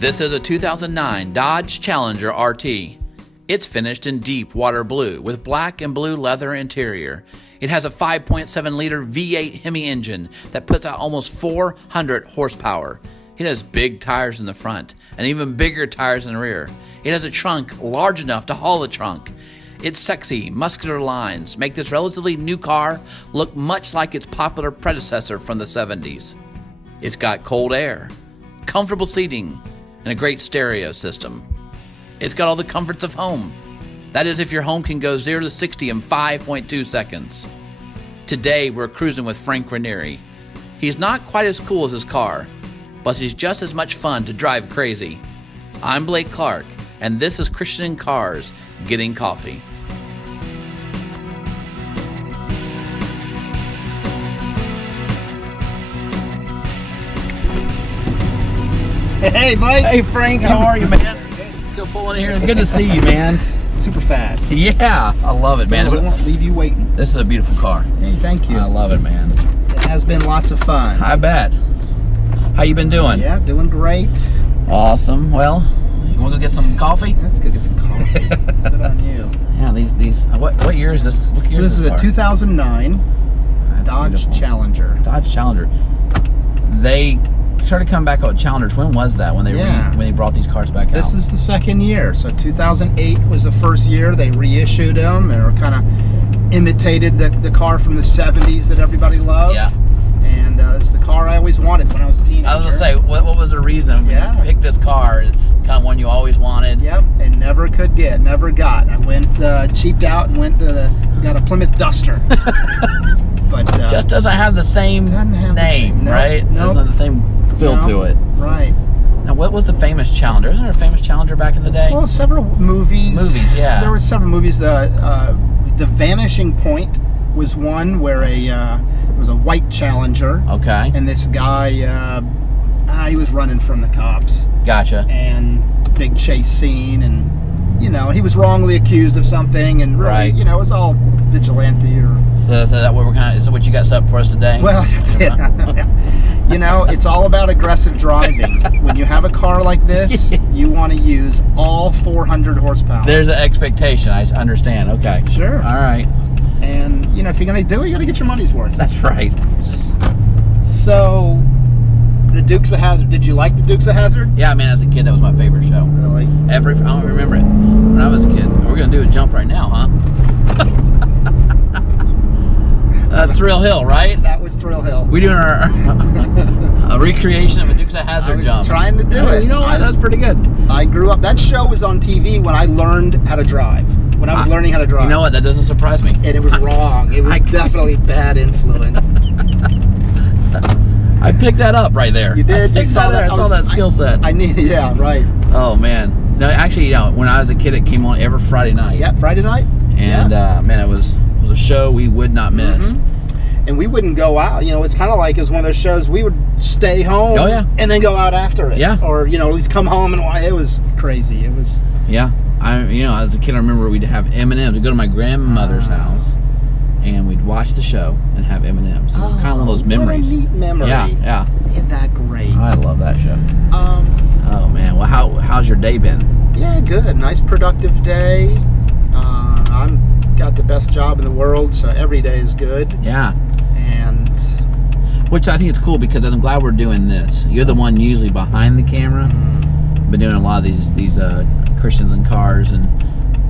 This is a 2009 Dodge Challenger RT. It's finished in deep water blue with black and blue leather interior. It has a 5.7-liter V8 Hemi engine that puts out almost 400 horsepower. It has big tires in the front and even bigger tires in the rear. It has a trunk large enough to haul the trunk. Its sexy, muscular lines make this relatively new car look much like its popular predecessor from the 70s. It's got cold air, comfortable seating, and a great stereo system. It's got all the comforts of home. That is, if your home can go 0 to 60 in 5.2 seconds. Today, we're cruising with Frank Ranieri. He's not quite as cool as his car, but he's just as much fun to drive crazy. I'm Blake Clark, and this is Christian in Cars Getting Coffee. Hey, Mike. Hey, Frank, how are you, man? Still pulling in here. Good to see you, man. Super fast. Yeah, I love it, man. I won't leave you waiting. This is a beautiful car. Hey, thank you. I love it, man. It has been lots of fun. I bet. How you been doing? Yeah, doing great. Awesome. Well, you want to go get some coffee? Let's go get some coffee. Good on you. Yeah, these. What year is this? What year So this is a car? 2009 That's Dodge beautiful. Challenger. Dodge Challenger. They started coming back out with Challengers. When was that? When they when they brought these cars back out? This is the second year. So 2008 was the first year they reissued them, or kind of imitated the car from the 70s that everybody loved. Yeah. And it's the car I always wanted when I was a teenager. I was gonna say, what was the reason when you picked this car? Kind of one you always wanted. Yep, and never could get, never got. I went cheaped out and went to got a Plymouth Duster. But just doesn't have the same name, right? Nope. Doesn't have the same feel to it. Right. Now, what was the famous Challenger? Isn't there a famous Challenger back in the day? Well, several movies. Movies, yeah. There were several movies. The Vanishing Point was one where it was a white Challenger. Okay. And this guy, he was running from the cops. Gotcha. And big chase scene, and he was wrongly accused of something, and really, right. It was all vigilante or. So is that what is that what you got set up for us today? Well, that's it. It's all about aggressive driving. When you have a car like this, you want to use all 400 horsepower. There's an expectation. I understand. Okay. Sure. All right. And if you're going to do it, you got to get your money's worth. That's right. So, the Dukes of Hazzard. Did you like the Dukes of Hazzard? Yeah, man. As a kid, that was my favorite show. Really? I don't remember it when I was a kid. We're gonna do a jump right now, huh? Thrill Hill, right? That was Thrill Hill. We're doing our a recreation of a Dukes of Hazzard jump. I was trying to do it. You know what? That's pretty good. I grew up. That show was on TV when I learned how to drive. When I was learning how to drive. You know what? That doesn't surprise me. And it was wrong. It was definitely bad influence. I picked that up right there. You did? I saw that skill set. Yeah, right. Oh, man. No, actually, when I was a kid, it came on every Friday night. Yeah, Friday night. And, man, it was a show we would not miss. Mm-hmm. And we wouldn't go out. It's kind of like it was one of those shows we would stay home and then go out after it. Yeah. Or, at least come home and it was crazy. It was. Yeah. As a kid, I remember we'd have M&Ms. We'd go to my grandmother's house, and we'd watch the show and have M&Ms. Kind of one of those memories. What a neat memory. Yeah. Isn't that great? I love that show. Oh, man. Well, how's your day been? Yeah, good. Nice, productive day. I'm got the best job in the world, so every day is good. Yeah. And which I think it's cool because I'm glad we're doing this. You're the one usually behind the camera. Been doing a lot of these Christians in Cars, and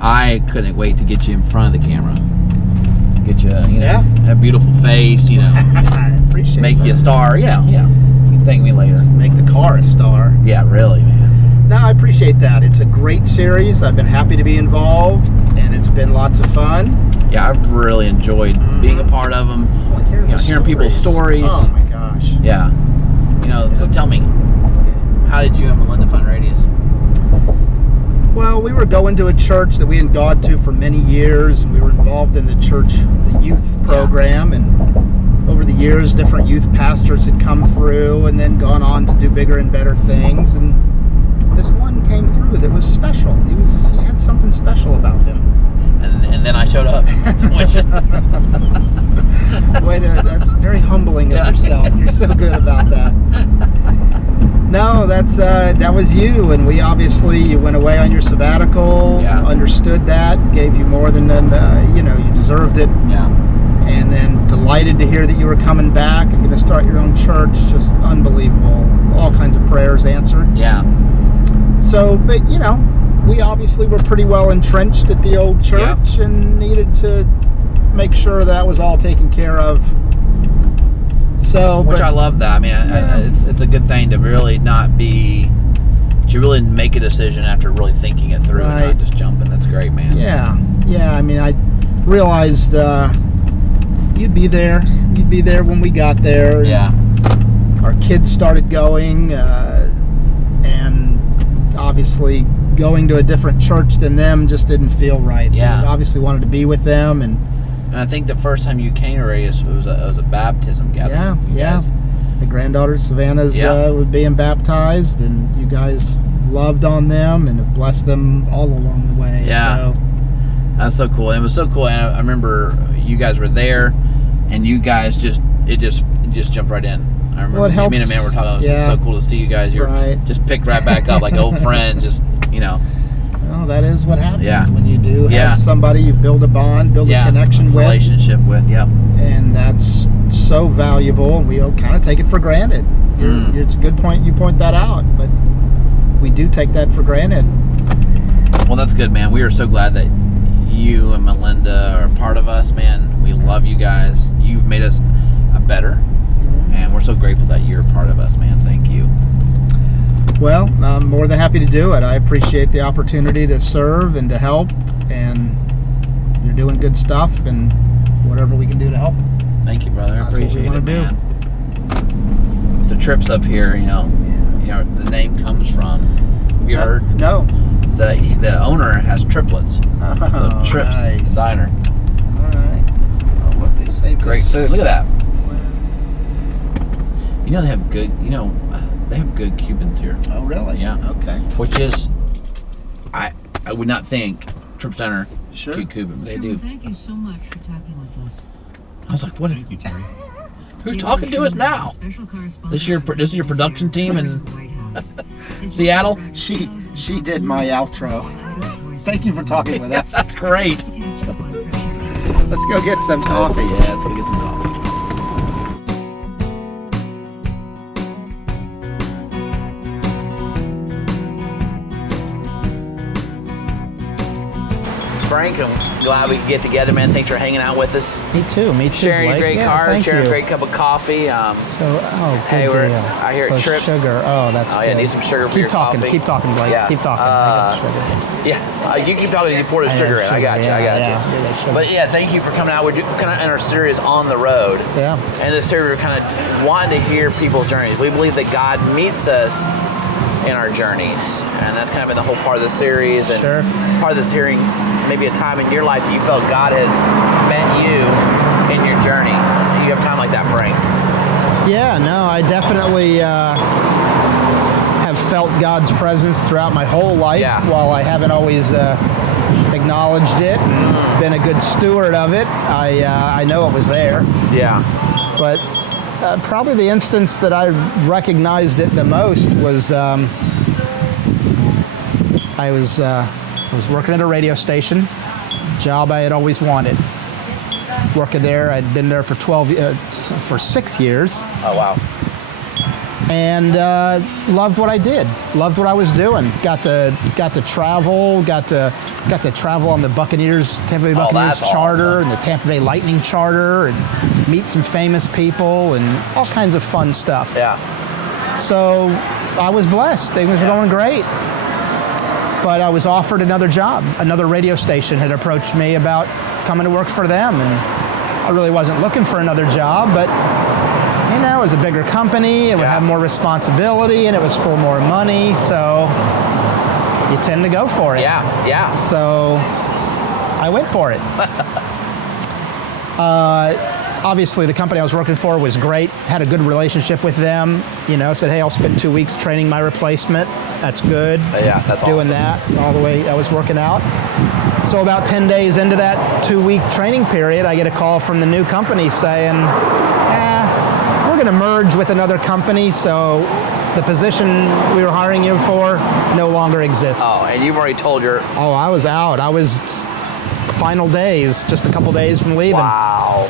I couldn't wait to get you in front of the camera. Get you, a beautiful face, I appreciate make that. you a star. Yeah. You can thank me later. Make the car a star. Yeah, really, man. No, I appreciate that. It's a great series. I've been happy to be involved, and it's been lots of fun. Yeah, I've really enjoyed being a part of them. Hearing people's stories. Oh my gosh. Yeah. So tell me, how did you and Melinda find Radius? Well, we were going to a church that we had gone to for many years, and we were involved in the church, the youth program, and over the years, different youth pastors had come through and then gone on to do bigger and better things, and this one came through that was special. He had something special about him. And then I showed up. That's very humbling of yourself. You're so good about that. No, that was you, and we obviously, you went away on your sabbatical, understood that, gave you more than you deserved it. Yeah. And then delighted to hear that you were coming back and going to start your own church. Just unbelievable. All kinds of prayers answered. Yeah. So, but we obviously were pretty well entrenched at the old church and needed to make sure that was all taken care of. So, which I love that. I mean, it's a good thing to really not be, to really make a decision after really thinking it through and not just jumping. That's great, man. Yeah. I mean, I realized you'd be there. You'd be there when we got there. Yeah. Our kids started going, and obviously going to a different church than them just didn't feel right. Yeah. We obviously wanted to be with them, and I think the first time you came to Radius, it was a baptism gathering. Yeah. The granddaughter Savannah's was being baptized, and you guys loved on them and have blessed them all along the way. Yeah. So. That's so cool. And it was so cool. And I remember you guys were there, and you guys just jumped right in. I remember me and Amanda were talking. It was just so cool to see you guys. You're just picked right back up like old friends. Just Well, that is what happens when you do have somebody you build a bond, build a connection with, relationship with. Yep. And that's so valuable. We kind of take it for granted. It's a good point you point that out, but we do take that for granted. Well, that's good, man. We are so glad that you and Melinda are a part of us, man. We love you guys. You've made us better, and we're so grateful that you're a part of us, man. Thank you. Well, I'm more than happy to do it. I appreciate the opportunity to serve and to help, and you're doing good stuff, and whatever we can do to help. Thank you, brother. I appreciate it, man. Do. So trips up here, the name comes from. Have you heard? No. The owner has triplets. So Trips Diner. All right. Oh, look, they saved great food. Look at that. They have good. They have good Cubans here. Oh, really? Yeah. Okay. Which is, I would not think Trips Diner Cuban, but they do. Thank you so much for talking with us. I was like, what? Thank you, Terry. Who's talking to us now? This is your production team in Seattle? She did my outro. Thank you for talking with us. That's great. Let's go get some coffee. Yeah, let's go get some coffee. Frank, I'm glad we could get together, man. Thanks for hanging out with us. Me too. Sharing a great car, sharing a great cup of coffee. Hey, I hear so Trips. Sugar. Oh, that's good. Need some sugar for your coffee. Keep talking, Blake. Yeah. Keep talking. You keep talking. You pour the sugar in. I got you. But thank you for coming out. We're kind of in our series on the road. Yeah. And this series, we're kind of wanting to hear people's journeys. We believe that God meets us in our journeys, and that's kind of been the whole part of the series. And part of this hearing, maybe a time in your life that you felt God has met you in your journey. You have time like that, Frank? Yeah, no, I definitely have felt God's presence throughout my whole life. While I haven't always acknowledged it and been a good steward of it, I know it was there. Yeah. But probably the instance that I recognized it the most was I was working at a radio station, job I had always wanted. Working there, I'd been there for 6 years. Oh wow! And loved what I did. Loved what I was doing. Got to travel. Got to travel on the Tampa Bay Buccaneers charter and the Tampa Bay Lightning charter, and meet some famous people and all kinds of fun stuff. Yeah. So I was blessed. Things were going great. But I was offered another job. Another radio station had approached me about coming to work for them, and I really wasn't looking for another job, but it was a bigger company, it would have more responsibility, and it was for more money, so you tend to go for it. Yeah. So I went for it. Obviously, the company I was working for was great, had a good relationship with them, said, hey, I'll spend 2 weeks training my replacement. That's good. Yeah, that's doing awesome. That all the way I was working out. So about 10 days into that 2-week training period, I get a call from the new company saying, we're going to merge with another company, so the position we were hiring you for no longer exists. Oh, and you've already told your... Oh, I was out. I was final days, just a couple days from leaving. Wow.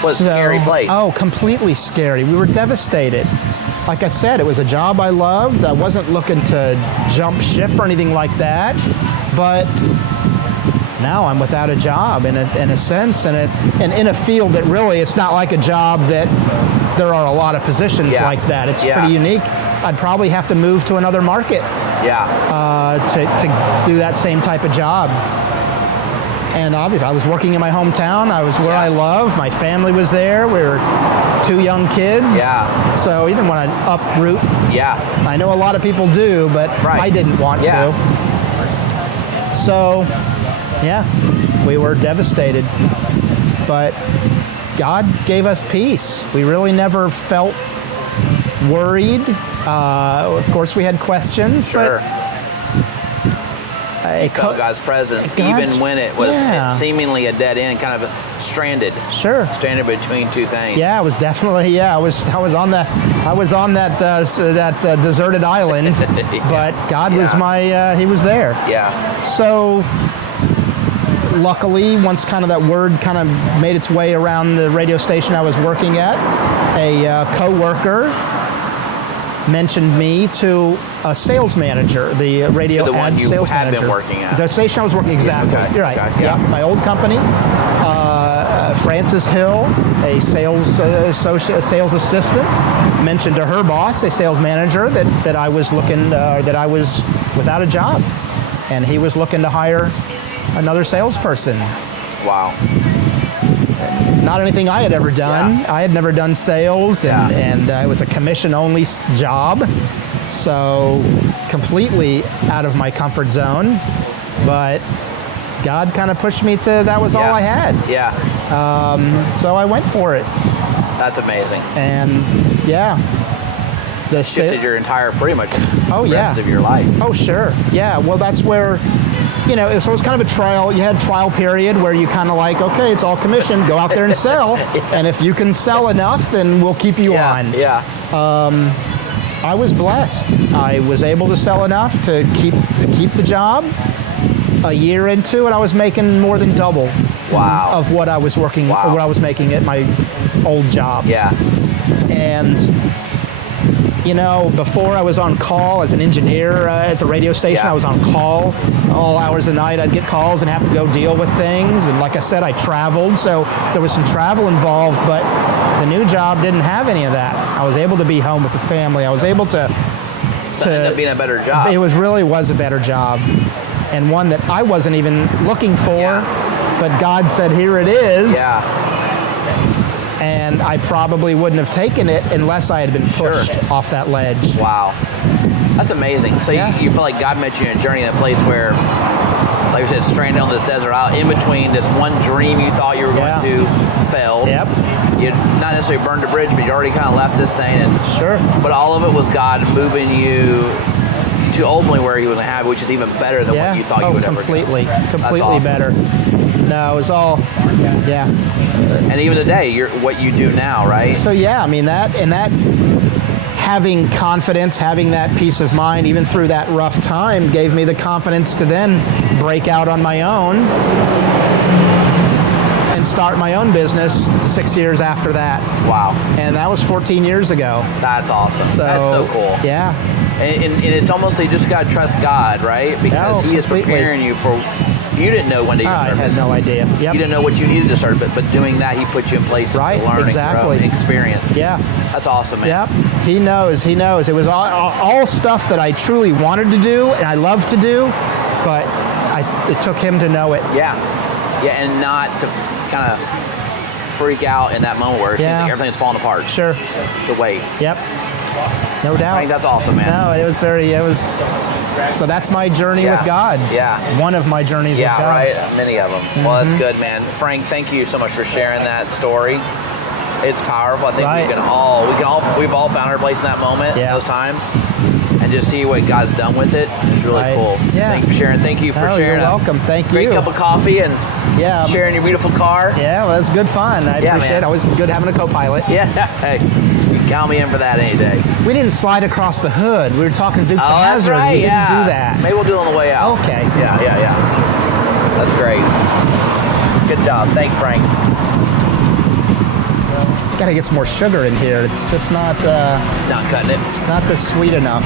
What a scary place. Oh, completely scary. We were devastated. Like I said, it was a job I loved. I wasn't looking to jump ship or anything like that, but now I'm without a job in a sense, and in a field that really, it's not like a job that there are a lot of positions like that. It's pretty unique. I'd probably have to move to another market to do that same type of job. And obviously, I was working in my hometown. I was where I love. My family was there. We were 2 young kids. Yeah. So you didn't want to uproot. Yeah. I know a lot of people do, but I didn't want to. So, yeah, we were devastated. But God gave us peace. We really never felt worried. Of course, we had questions, Sure. but You felt God's presence, even when it was seemingly a dead end, kind of stranded. Sure. Stranded between two things. Yeah, it was definitely. I was on that deserted island, but God was He was there. Yeah. So, luckily, once kind of that word kind of made its way around the radio station I was working at, a coworker mentioned me to a sales manager, the radio to the ad one you sales had manager. been working at. The station I was working, exactly. Okay. You're right. Okay. Yeah, my old company. Francis Hill, a sales assistant, mentioned to her boss, a sales manager, that I was that I was without a job, and he was looking to hire another salesperson. Wow. Not anything I had ever done. Yeah. I had never done sales, and it was a commission-only job, so completely out of my comfort zone. But God kind of pushed me to, that was all I had. Yeah. So I went for it. That's amazing. And Shifted your entire, pretty much, rest of your life. Oh, sure. Yeah. Well, that's where, so it was kind of a trial. You had a trial period where you kind of like, okay, it's all commission. Go out there and sell. And if you can sell enough, then we'll keep you on. Yeah. I was blessed. I was able to sell enough to keep the job. A year into it, I was making more than double of what I was what I was making at my old job. Yeah. And before I was on call as an engineer at the radio station, I was on call all hours of the night. I'd get calls and have to go deal with things. And like I said, I traveled, so there was some travel involved, but the new job didn't have any of that. I was able to be home with the family. I was able to ended up being a better job. It was a better job, and one that I wasn't even looking for, but God said, here it is. Yeah. And I probably wouldn't have taken it unless I had been pushed off that ledge. Wow. That's amazing. So you feel like God met you in a journey in a place where, like you said, stranded on this desert island, in between this one dream you thought you were going to fail. Yep. You not necessarily burned a bridge, but you already kind of left this thing. Sure. But all of it was God moving you to ultimately where He was going to have, which is even better than what you thought you would ever do. Completely awesome. better. No, it was all, And even today, what you do now, right? So that having confidence, having that peace of mind, even through that rough time, gave me the confidence to then break out on my own and start my own business 6 years after that. Wow. And that was 14 years ago. That's awesome. That's so cool. Yeah. And it's almost like you just got to trust God, right? Because He is preparing you for... You didn't know when to start I had business. no idea. Yep. You didn't know what you needed to start, but doing that, He put you in place to learn and grow and experience. Yeah. That's awesome, man. Yep. He knows. It was all stuff that I truly wanted to do and I love to do, but it took Him to know it. Yeah. Yeah, and not to kind of freak out in that moment where it seems like everything's falling apart. Sure. To wait. Yep. No doubt. I think that's awesome, man. No, so that's my journey with God. Yeah. One of my journeys with God. Yeah, right. Many of them. Mm-hmm. Well, that's good, man. Frank, thank you so much for sharing that story. It's powerful. I think we've all found our place in that moment, in those times, and just see what God's done with it. It's really cool. Yeah. Thank you for sharing. Thank you for sharing. You're welcome. Thank you. Great cup of coffee and sharing your beautiful car. Yeah, well, it's good fun. I appreciate it. Always good having a co-pilot. Yeah. Hey. Count me in for that any day. We didn't slide across the hood. We were talking Dukes of That's Hazzard. right. We didn't Yeah. do that. Maybe we'll do it on the way out. Okay. Yeah. That's great. Good job. Thanks, Frank. Got to get some more sugar in here. It's just not Not cutting it. not this sweet enough.